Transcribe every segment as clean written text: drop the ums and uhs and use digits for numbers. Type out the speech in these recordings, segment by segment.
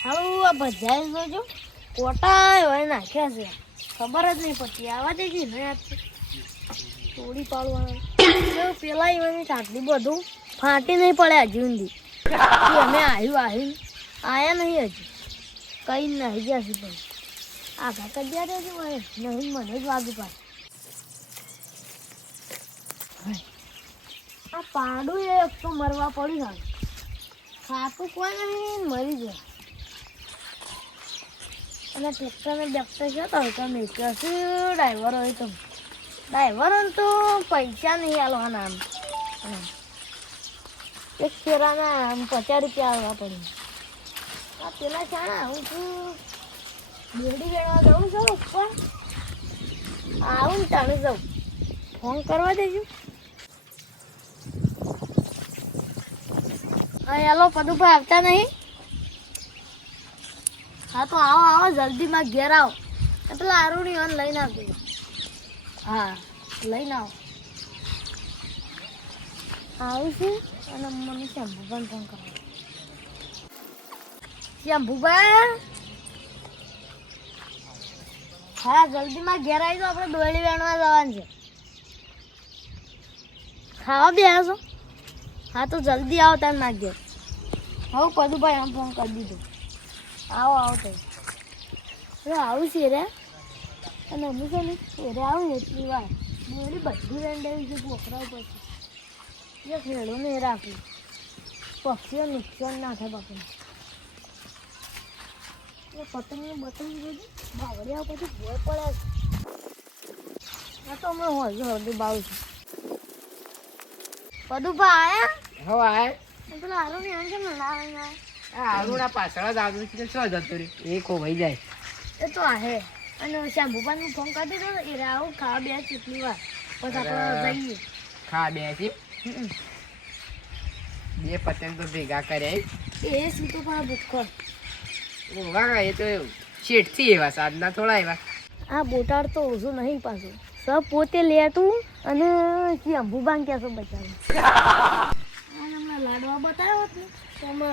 હાલો આ ભજાય જોજો કોટા હોય નાખ્યા છે ખબર જ નહીં પડતી આવા દે છે ને તોડી પાડવાના પેલા એવાની આટલી બધું ફાટી નહીં પડે હજુ સુધી અમે આવ્યું આયા નહીં હજુ કઈ નહીં ગયા છે પણ આઘા કજ્યા રહેશે નહીં મને જ વાગી પાડે આ પાડું એક તો મરવા પડી જાય ખાતું કોઈ નહીં મરી જાય અને ટ્રેક્ટરને બેક્ટર છે તો તમે કશું ડ્રાઈવર હોય તો ડ્રાઈવર તો પૈસા નહીં આલવાના આમ એક ફેરાના આમ 50 રૂપિયા આવવા પડે આ પેલા ચાણા હું છું બેડી વેણવા જાઉં છું ઉપર આવું ને તાણે જાઉં ફોન કરવા દેજો હા હેલો પદુભાઈ આવતા નહીં હા તો આવો જલ્દીમાં ઘેર આવો પેલા આરુણી ઓન લઈને આવજો હા લઈને આવો આવું છું અને મને શંભુભાઈ ફોન કરો શંભુભાઈ હા જલ્દીમાં ઘેર આવી તો આપણે દોયડી વેણવા જવાનું છે ખાવા બે આવશો હા તો જલ્દી આવો તાર ના ઘેર હવે પદુભાઈ આમ ફોન કરી દીધો આવો તો આવું છે રે અને અમે છે ને રે આવું એટલી વાર દોયડી બધી વેંડાવી છે પોખરા પછી એ ખેડો ને રાખું પક્ષીઓ નુકસાન ના થાય બાપુ પતંગનું બતંગ બધું બાવળિયા પછી ભોય પડે આ તો અમે હળદી બાવું છું પદુભા આયા હવે પેલા હારું ને કેમ ના આરુણા પાછળ જ આવ્યું છે શું જતો રે એ ખોવાઈ જાય એ તો આહે અને શંભુભાઈ ફોન કરી દીધો ને એ આવું ખાવા બે કેટલી વાર પછી આપણે જઈએ ખા બે છે બે પતંગ તો ભેગા કર્યા એ શું તો પણ ભૂખો વાહ એ તો શેઠથી એવા સાધના થોડા એવા આ બોટાડ તો ઓછું નહીં પાછું સબ પોતે લેટું અને શંભુભાઈ ક્યાં બચાવું હમણાં લાડવા બતાવ્યો ને તો અમે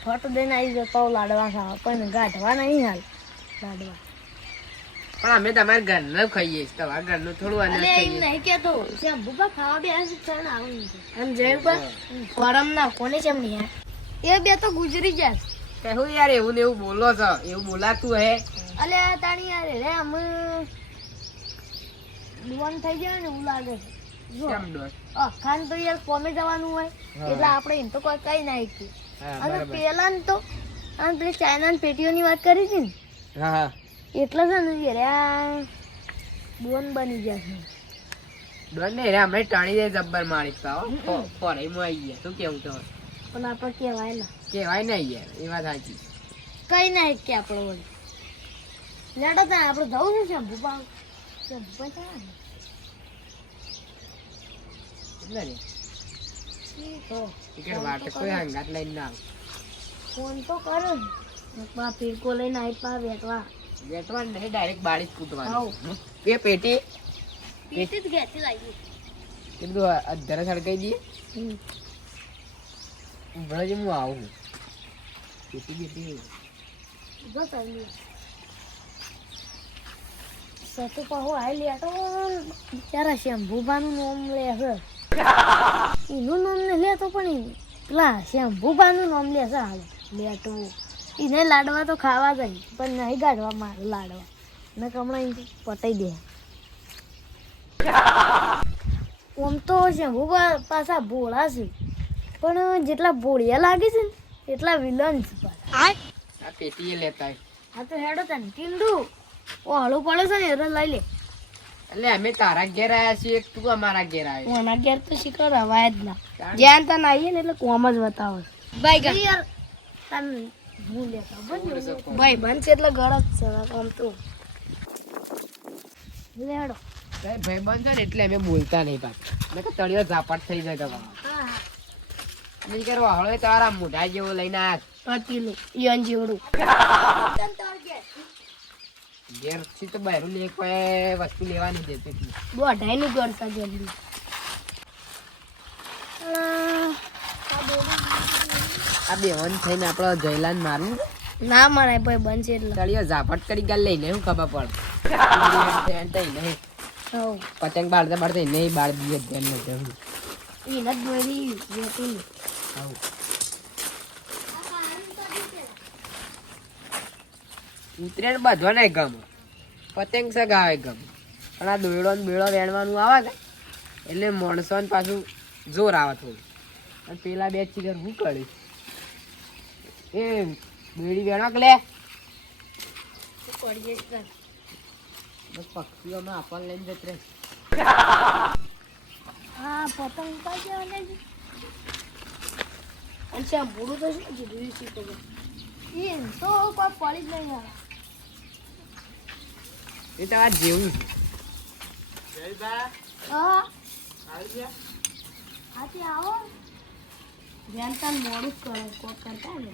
ફટ દઈને આવી જતો લાડવા ખાવા પણ ગાંઠવા નહીં હાલ લાડવા પણ અમે તમારા ઘરનું ખાઈએ છીએ તમારા ઘરનું થોડું અનાજ ખાઈએ નહીં કેતો શંભુભાઈ ખાવા બે આવું અને જય ગરમ ના કોને કેમ નહીં એ બે તો ગુજરી જાય કહું યાર એવું ને એવું બોલો છો એવું બોલાતું હે અલે તાણી યાર રે અમે દુવાન થઈ જાય ને એવું લાગે છે કેમ ડોસ ખાન તો યાર કોમે જવાનું હોય એટલે આપણે એમ તો કોઈ કઈ ના શીખી અને પેલા ને તો આમ પેલી ચાઇના પેટીઓની વાત કરી હતી ને હા એટલે છે ને યાર દુવાન બની જશે ડોન ને રે અમે ટાણી દે જબ્બર મારી પાવ ફોરેમાં આવી ગયા શું કેવું તો પણ આપણે કહેવાય ના કહેવાય નહીં યાર એ વાત સાચી કઈ ના કે આપણે વળી લેડો ત્યાં આપણે જવું છે શંભુભાઈ ટિકિટ વાટ કોઈ હંગાત લઈને ના ફોન તો કરો ને ફેરકો લઈને આવી પા વેટવા વેટવાનું નહીં ડાયરેક્ટ બાળી જ કૂટવાનું આવ એ પેટી પેટી જ ઘેરથી લાવી એ બધું અધર સળગાઈ દઈએ ભલે હું આવું પેટી બેટી બસ આવી સતુ પાહો આઈ લે તો બિચારા શંભુબાનું નામ લે છે એનું નામ ને લે તો પણ પેલા શંભુબાનું નામ લે છે હાલ લેટો એને લાડવા તો ખાવા જાય પણ નહીં ગાઢવા મારે લાડવા ને હમણાં પટાઈ દે આમ તો શંભુબા પાછા ભોળા છે પણ જેટલા ભોળિયા લાગે છે ને એટલા વિલન છે પાછા આ પેટી લેતા હા તો હેડો તને ટીંડુ ઓ હળું પડે છે ને એટલે લઈ લે એટલે અમે તારા ઘેર આવ્યા છીએ તું અમારા ઘેર આવ્યો કોના ઘેર તો શીખર હવાય જ ના જ્યાં તને આવીએ ને એટલે કોમ જ બતાવે ભાઈ યાર તને હું લેતા ભાઈ બન છે એટલે ગળત છે આમ તો લેડો ભાઈ બંધ છે ને એટલે અમે બોલતા નહીં પાછું મેં કે તળિયો ઝાપટ થઈ જાય તમારો હા નહીં કરવા હળવે તારા મોઢા જેવો લઈને આવ્યા પતિલું ઈયન જેવડું ઘેર થી તો બહાર લે કોઈ વસ્તુ લેવાની છે તેથી દોઢાઈ નું કરતા જલ્દી આ બેવન થઈને આપણો જયલાન મારવું ના મનાય ભાઈ બનશે એટલે તળિયો ઝાપટ કરી ગાલ લઈને શું ખબર પડે નહીં હવ પતંગ બાળતા બાળતા નહીં બાળ દીએ ધ્યાન નથી એને જ દોરી જોતી ઉતરેણ બધો નહીં ગમે પતંગ સગાવે ગમે પણ આ દોયડો ને બેડો વેણવાનું આવે કે એટલે માણસો ને પાછું જોર આવે થોડું અને પેલા બે ચીકર શું કરીશ એ બેડી વેણો કે લે બસ પક્ષીઓમાં આપણને લઈને જત રહે હા પતંગ પાછળ અને અચ્છા બુડું તો શું કીધું શી ખબર એમ તો કોઈ પડી જ નહીં આવે એ તો આ જેવું હા હાથી આવો ધ્યાન તાન મોડું જ કરો કોક કરતા ને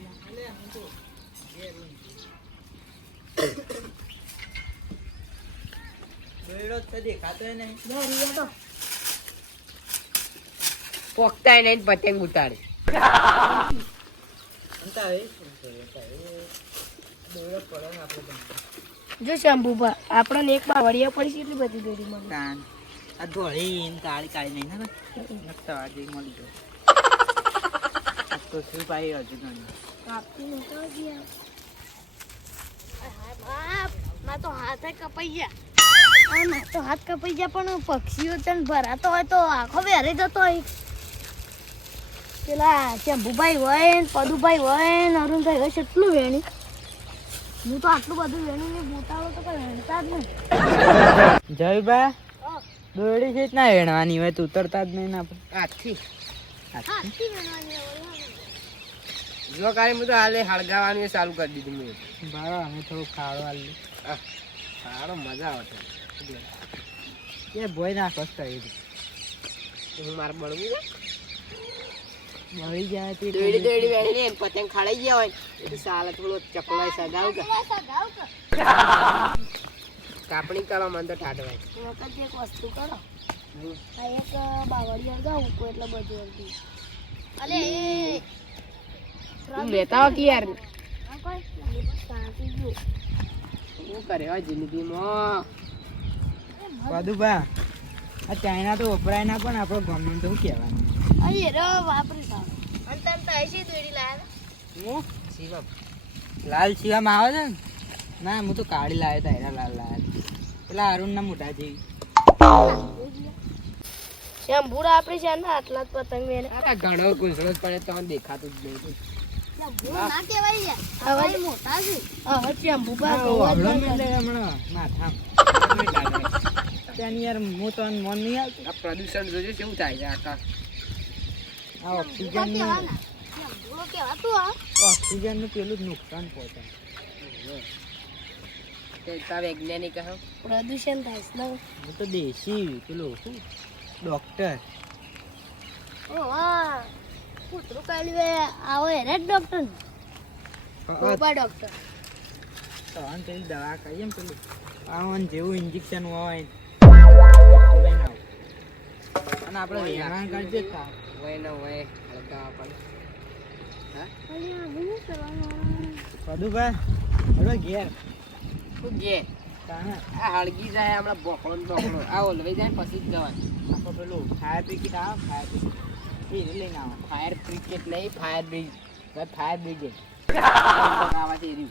પોકતા નહીં પતંગ ઉતારે જો શંભુભા આપણને એક બા વળિયા પડી છે એટલી બધી દોરી મળી આ ધોળી ને કાળી કાળી નહીં ને નકતા જેવી મળી ગયો આ તો શું પાઈ હજુ ઘણી કાપતી નતો ગયા બાપ માં તો હાથ કપાઈ ગયા ના તો હાથ કપાઈ ગયા પણ પક્ષીઓ તને ભરાતો હોય તો આખો વેરે જતો હોય પેલા શંભુભાઈ હોય ને પદુભાઈ હોય ને અરુણભાઈ હોય કેટલું વેણી હું તો આટલું બધું વેણી ને બોતાળો તો કઈ વેણતા જ નહીં જયબા દોરડી છે ના વેણવાની હોય તો ઉતરતા જ નહીં ને આપણે હાથથી હાથથી વેણવાની હોય જો કાલે હું તો હાલે હળગાવાનું એ ચાલુ કરી દીધું મેં બરાબર અમે થોડું ખાડો આલી સારો મજા આવે એ ભોય નાખો કરી હું મારે બળવું છે મળી જાય તે દોડી દોડી વેણી લે પતંગ ખાડાઈ ગયા હોય એટલે સાલે થોડો ચકલો સગાવ કે કાપણી કરવા મને તો ઠાડવાય વખત એક વસ્તુ કરો આ એક બાવળી અડગાવું કોઈ એટલે બધું અડગી અલે એ તું લેતા હો કે યાર આ કોઈ શાંતિ જો શું કરે આ જિંદગીમાં બધું આ ચાઇના તો વપરાય ના પણ આપણો ગમન તો શું કહેવાનું અરે રો વાપરી સાવ અને તને તો એસી દોડી લાયા હું શિવમ લાલ શિવમ આવે છે ને ના હું તો કાળી લાવ્યો તો હેરા લાલ લાવ્યા પેલા અરુણના મોટા જેવી શંભુડા આપણી છે ને આટલા જ પતંગ મેને અરે ઘણો ગુંસળો જ પડે તમને દેખાતું જ નહીં ના કહેવાય યાર હવે મોટા છે હવે શંભુબા હમણાં હમણાં માથામાં ત્યાં યાર હું તો મન નહીં આવતું આ પ્રદૂષણ જોજે કેવું થાય છે આખા આ ઓક્સિજન શંભુડો કહેવાતું આ ઓક્સિજન નું પેલું જ નુકસાન પહોંચે તે વૈજ્ઞાનિક કહો પ્રદૂષણ થાય છે ને હું તો દેશી પેલું શું ડોક્ટર ઓ વાહ કૂતરું કાઢી વે આવો હેરે ડોક્ટર ગોપા ડોક્ટર સવાન પેલી દવા કહીએ ને પેલું આવન જેવું ઇન્જેક્શન હોય લઈને આવો અને આપણે વેરાણ કરજે હોય ને હોય હળગાવા પડે હા અલ્યા હું કરવાનું પદુભાઈ હવે ઘેર શું ઘે તાણે આ હળગી જાય હમણાં બોકડો ને બોકડો આ ઓલવાઈ જાય ને પછી જ જવાનું આપણે પેલું ફાયર બ્રિગેડ આવે ફાયર બ્રિગેડ એ લઈને આવો ફાયર ક્રિકેટ નહીં ફાયર બ્રિગેડ આવા છે એર્યું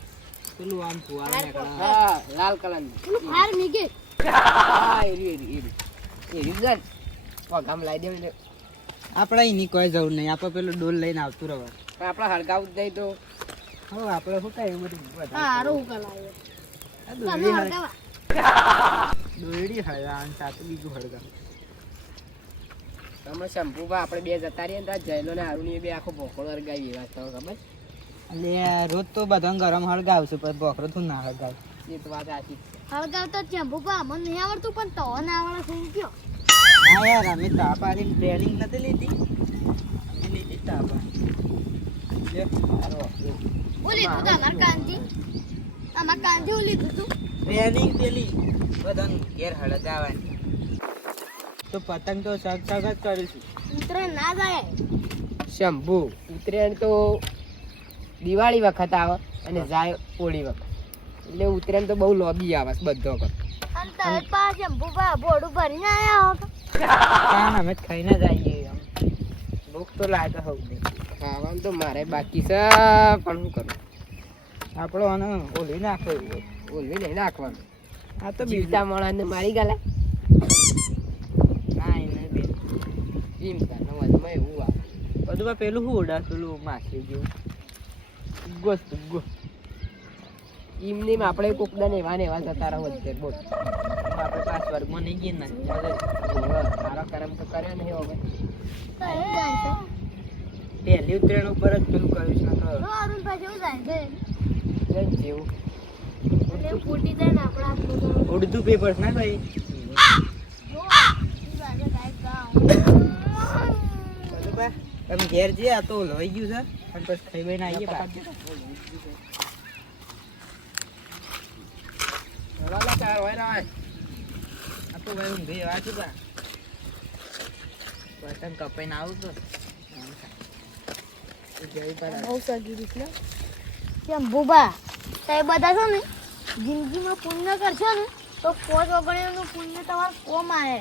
પેલું આમ ફુવારા નીકળે હા લાલ કલરનું પેલું ફાયર મીગે હા એર્યું ગન પગામ લાવી દે આપણે એની કોઈ જરૂર નહીં આપણે પેલું ડોલ લઈને આવતું રહેવા પણ આપણે હળગાવું જ નહીં તો હવે આપણે શું કાંઈ એવું બધું હા વધારે હારું કલાયો આ તમે દોરડી હળગાવા દોરડી હળગા અને સાથે બીજું હળગા તમે શંભુભા આપણે બે જતા રહીએ ને તો જયલો ને હારું બે આખો ભોકળો હળગાવી એવા તો ખબર એટલે રોજ તો બધા ગરમ હળગાવશે પણ બોકરો તું ના હળગાવ એ તો વાત સાચી હળગાવતો શંભુબા મને નહીં આવડતું પણ તો ના આવડે થઈ ગયો હા યાર અમે તાપાની ટ્રેનિંગ નથી લીધી અમે લીધી તાપા હું લીધું તું અમાર કાંજી હું લીધું તું ટ્રેનિંગ પેલી બધાને ઘેર હળગાવાની તો પતંગ તો સગ સગ જ કરીશું ઉતરે ના જાય શંભુ ઉત્તરાયણ તો દિવાળી વખત આવે અને જાય હોળી વખત. એટલે ઉત્તરાયણ તો બહુ લોબી આવે છે બધો વખત. અને તમે પાછા ભૂપા ભોડું ભરીને આયા હો તો. કાન અમે જ ખાઈને જ આવીએ આમ. ભૂખ તો લાગે સૌને. ખાવાનું તો મારે બાકી છે પણ શું કરું, આપણો આને ઓલી નાખો ઓલવી નહીં નાખવાનું. આ તો જીવતા માણસને મારી ગાલે ના એને બે એમ તાને વચમાં એવું આવે. બધું પેલું શું ઉડા પેલું માખી જેવું ગોસ ગો એમની આપણે કોકદાને એવા ને એવા જતા રહો છે બોલ. આપણે પાસ વર્ગમાં નહીં ગઈએ ને સારો કરમ તો કર્યો નહીં હવે. કઈ જાય છે? પહેલી ઉત્તરાયણ ઉપર જ પેલું કર્યું છે તો તો અરુણભાઈ જેવું જાય છે. જેવું એટલે ફૂટી જાય ને આપણા હાથનું તો. ઉડતું પેપર ના ભાઈ જો, ઈ બાજુ કાંઈક ગામ. બધું બા તમે ઘેર જઈએ આ તો લોહી ગયું છે અને પછી ખાઈ બઈને આવીએ પાછું. ચાલો ચાર હોય રાય. આ તો ભાઈ ઊંઘી એવા છું બા બટન કપાઈને આવું તો જઈ પર બહુ સગી રીત ને કેમ ભૂબા તો એ બધા છે ને જિંદગીમાં પુણ્ય કરશો ને તો 5 ઓગણીનું પુણ્ય તમારે કોમ આવે.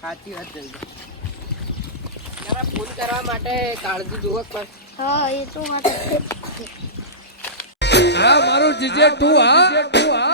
સાચી વાત છે આપણે ફોન કરવા માટે કાળજી જુઓ પણ હા એ તો વાત છે. હા મારું જીજે તું હા